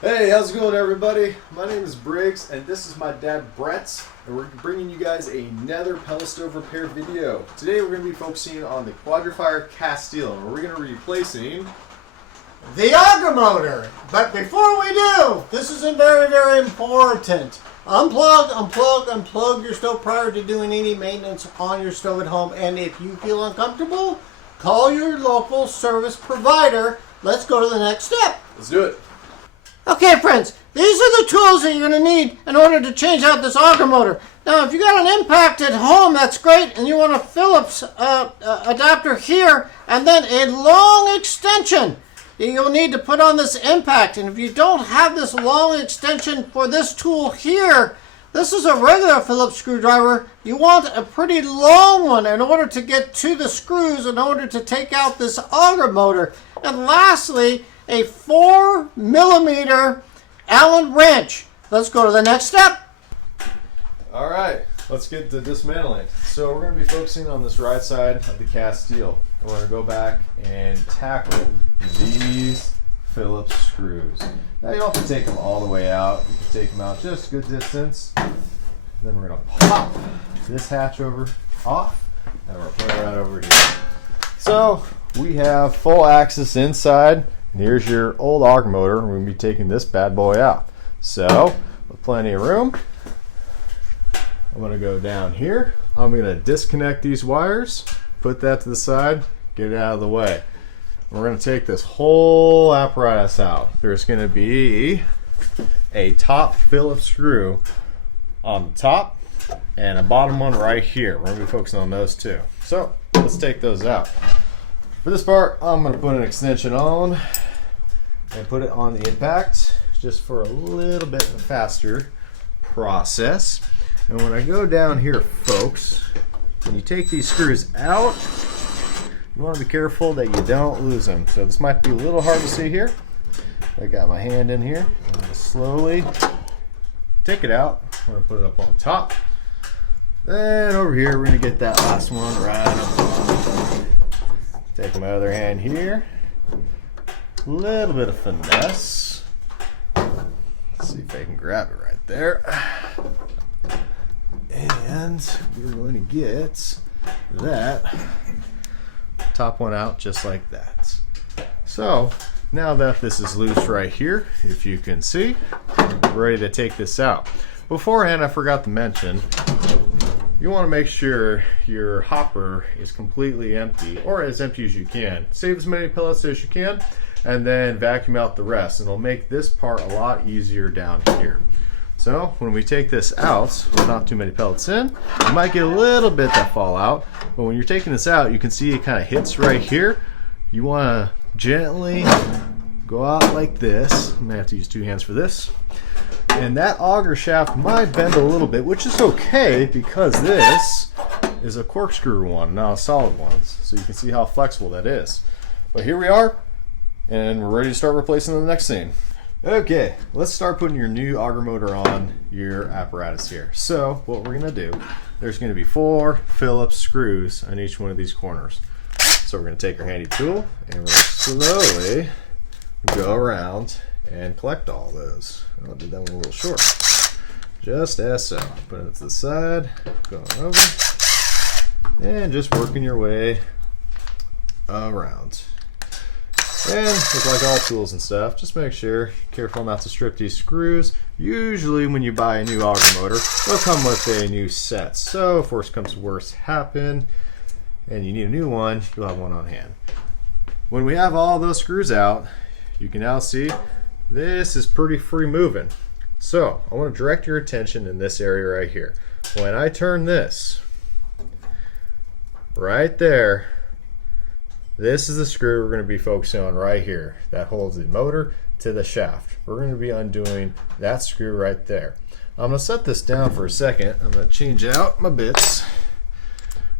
Hey, how's it going, everybody? My name is Briggs, and this is my dad, Brett, and we're bringing you guys another pellet stove repair video. Today, we're going to be focusing on the Quadra-Fire Castile, and we're going to be replacing the auger motor. But before we do, this is very, very important. Unplug your stove prior to doing any maintenance on your stove at home. And if you feel uncomfortable, call your local service provider. Let's go to the next step. Let's do it. Okay, friends, these are the tools that you're going to need in order to change out this auger motor. Now, if you got an impact at home, that's great, and you want a Phillips adapter here, and then a long extension you'll need to put on this impact. And if you don't have this long extension for this tool here, this is a regular Phillips screwdriver. You want a pretty long one in order to get to the screws in order to take out this auger motor. And lastly, a 4mm Allen wrench. Let's go to the next step. All right, let's get to dismantling. So we're going to be focusing on this right side of the Castile. And we're going to go back and tackle these Phillips screws. Now you don't have to take them all the way out. You can take them out just a good distance. Then we're going to pop this hatch off, and we're going to put it right over here. So we have full access inside. And here's your old auger motor. We're going to be taking this bad boy out. So, with plenty of room, I'm going to go down here. I'm going to disconnect these wires, put that to the side, get it out of the way. We're going to take this whole apparatus out. There's going to be a top Phillips screw on the top and a bottom one right here. We're going to be focusing on those two. So, let's take those out. For this part, I'm going to put an extension on and put it on the impact just for a little bit faster process. And when I go down here, folks, when you take these screws out, you want to be careful that you don't lose them. So this might be a little hard to see here. I got my hand in here. I'm going to slowly take it out. I'm going to put it up on top. Then over here, we're going to get that last one right up top. Take my other hand here. A little bit of finesse. Let's see if I can grab it right there. And we're going to get that top one out just like that. So now that this is loose right here, if you can see, we're ready to take this out. Beforehand, I forgot to mention, you want to make sure your hopper is completely empty, or as empty as you can. Save as many pellets as you can, and then vacuum out the rest. And it'll make this part a lot easier down here. So when we take this out, with not too many pellets in, you might get a little bit that fall out. But when you're taking this out, you can see it kind of hits right here. You want to gently go out like this. I'm gonna have to use two hands for this. And that auger shaft might bend a little bit, which is okay because this is a corkscrew one, not a solid one. So you can see how flexible that is. But here we are, and we're ready to start replacing the next scene. Okay, let's start putting your new auger motor on your apparatus here. So what we're gonna do, there's gonna be 4 Phillips screws on each one of these corners. So we're gonna take our handy tool and we're gonna slowly go around and collect all those. I'll do that one a little short. Just as so. Put it to the side, going over, and just working your way around. And just like all tools and stuff, just make sure, careful not to strip these screws. Usually when you buy a new auger motor, they'll come with a new set. So if worst comes to worst happen, and you need a new one, you'll have one on hand. When we have all those screws out, you can now see this is pretty free moving. So I want to direct your attention in this area right here. When I turn this, right there, this is the screw we're going to be focusing on right here. That holds the motor to the shaft. We're going to be undoing that screw right there. I'm going to set this down for a second. I'm going to change out my bits.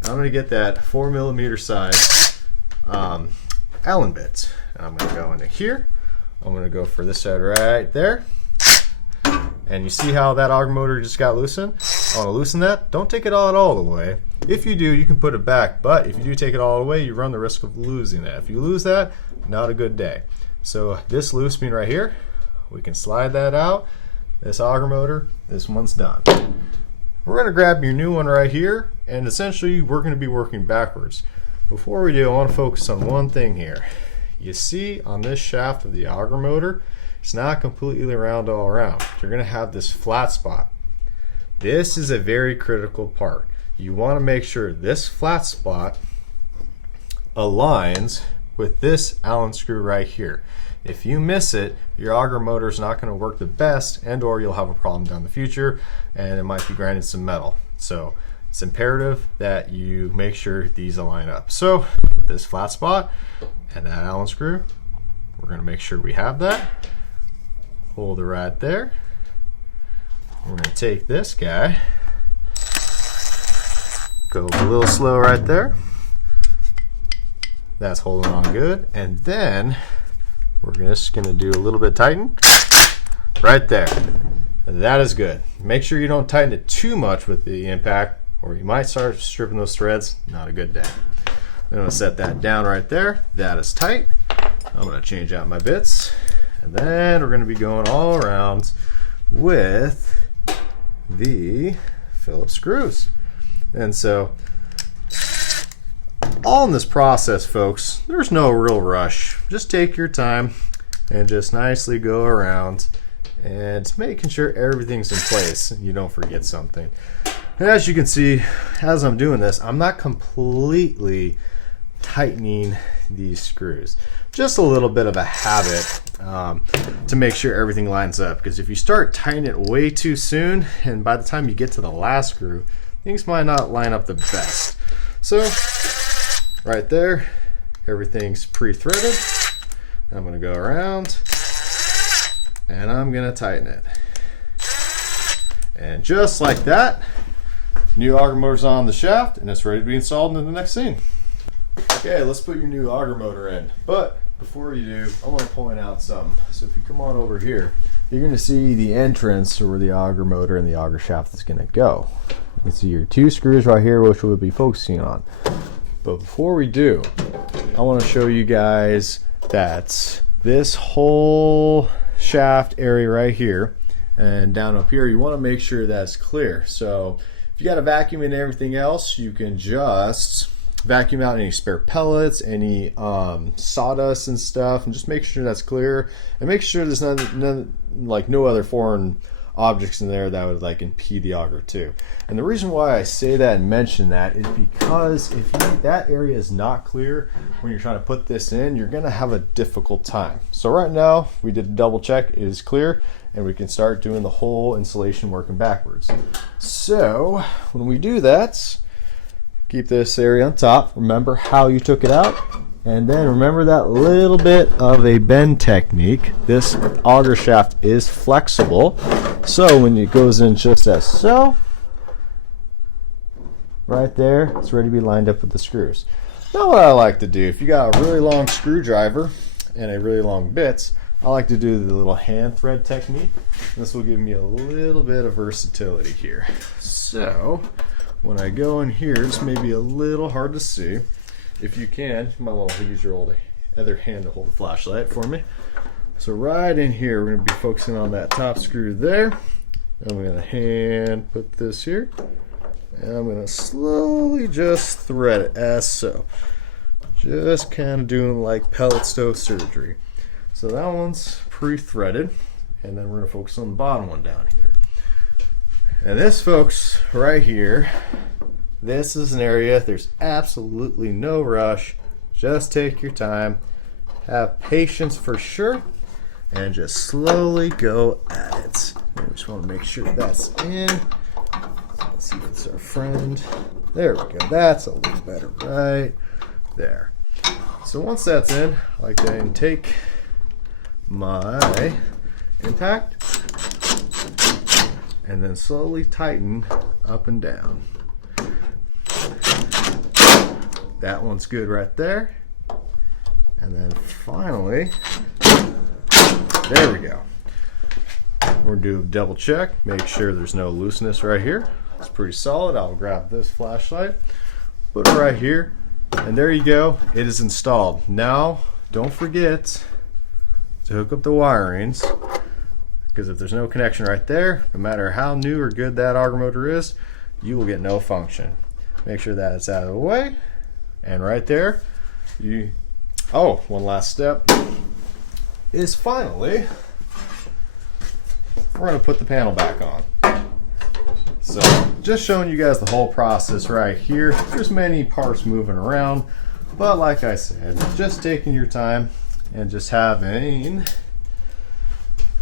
I'm going to get that 4mm size Allen bit. I'm going to go into here. I'm going to go for this side right there. And you see how that auger motor just got loosened? I want to loosen that. Don't take it all the way. If you do, you can put it back, but if you do take it all the way, you run the risk of losing that. If you lose that, not a good day. So this loose being right here, We can slide that out. This auger motor, this one's done. We're going to grab your new one right here, and essentially we're going to be working backwards. Before we do, I want to focus on one thing here. You see on this shaft of the auger motor, it's not completely round all around. You're going to have this flat spot. This is a very critical part. You want to make sure this flat spot aligns with this Allen screw right here. If you miss it, your auger motor is not going to work the best, and or you'll have a problem down the future, and it might be grinding some metal. So it's imperative that you make sure these align up. So with this flat spot and that Allen screw, we're going to make sure we have that. Hold it right there. We're going to take this guy, go a little slow right there. That's holding on good, and then we're just going to do a little bit tighten right there. That is good. Make sure you don't tighten it too much with the impact, or you might start stripping those threads. Not a good day. I'm going to set that down right there. That is tight. I'm going to change out my bits, and then we're going to be going all around with the Phillips screws. And so all in this process, folks, there's no real rush. Just take your time and just nicely go around and making sure everything's in place and you don't forget something. And as you can see, as I'm doing this, I'm not completely tightening these screws. Just a little bit of a habit to make sure everything lines up, because if you start tightening it way too soon, and by the time you get to the last screw, things might not line up the best. So right there, everything's pre-threaded. I'm going to go around and I'm going to tighten it. And just like that, new auger motor's on the shaft and it's ready to be installed in the next scene. Okay, let's put your new auger motor in. But before you do, I want to point out something. So if you come on over here, you're going to see the entrance to where the auger motor and the auger shaft is going to go. You can see your two screws right here, which we'll be focusing on. But before we do, I want to show you guys that this whole shaft area right here and down up here, you want to make sure that's clear. So if you got a vacuum and everything else, you can just vacuum out any spare pellets, any sawdust and stuff, and just make sure that's clear, and make sure there's no other foreign objects in there that would like impede the auger too. And the reason why I say that and mention that is because if that area is not clear when you're trying to put this in, you're going to have a difficult time. So right now we did a double check, it is clear, and we can start doing the whole installation working backwards. So when we do that, keep this area on top. Remember how you took it out, and then remember that little bit of a bend technique. This auger shaft is flexible, so when it goes in just as so, right there, it's ready to be lined up with the screws. Now what I like to do, if you got a really long screwdriver and a really long bits, I like to do the little hand thread technique. This will give me a little bit of versatility here. So when I go in here, it's maybe a little hard to see. If you can, you might want to use your other hand to hold the flashlight for me. So right in here, we're going to be focusing on that top screw there. I'm going to hand put this here, and I'm going to slowly just thread it as so. Just kind of doing like pellet stove surgery. So that one's pre-threaded, and then we're going to focus on the bottom one down here. And this, folks, right here, this is an area, there's absolutely no rush. Just take your time, have patience for sure, and just slowly go at it. We just want to make sure that's in. Let's see if it's our friend. There we go, that's a little better right there. So once that's in, I like to then take my impact and then slowly tighten up and down. That one's good right there. And then finally, there we go. We're gonna do a double check, make sure there's no looseness right here. It's pretty solid. I'll grab this flashlight, put it right here, and there you go. It is installed. Now, don't forget to hook up the wirings because if there's no connection right there, no matter how new or good that auger motor is, you will get no function. Make sure that it's out of the way. And right there, one last step is finally, we're going to put the panel back on. So just showing you guys the whole process right here. There's many parts moving around, but like I said, just taking your time and just having,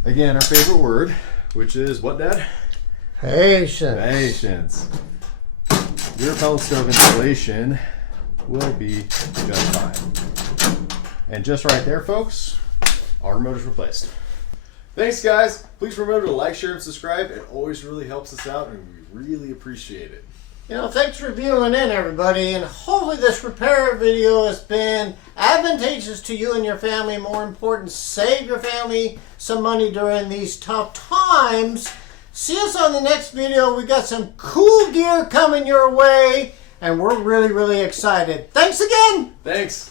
again, our favorite word, which is what, Dad? Patience. Patience. Your pellet stove installation will be just fine. And just right there, folks, auger motor's replaced. Thanks, guys. Please remember to like, share, and subscribe. It always really helps us out, and we really appreciate it. You know, thanks for viewing in, everybody, and hopefully this repair video has been advantageous to you and your family. More important, save your family some money during these tough times. See us on the next video. We got some cool gear coming your way, and we're really, really excited. Thanks again. Thanks.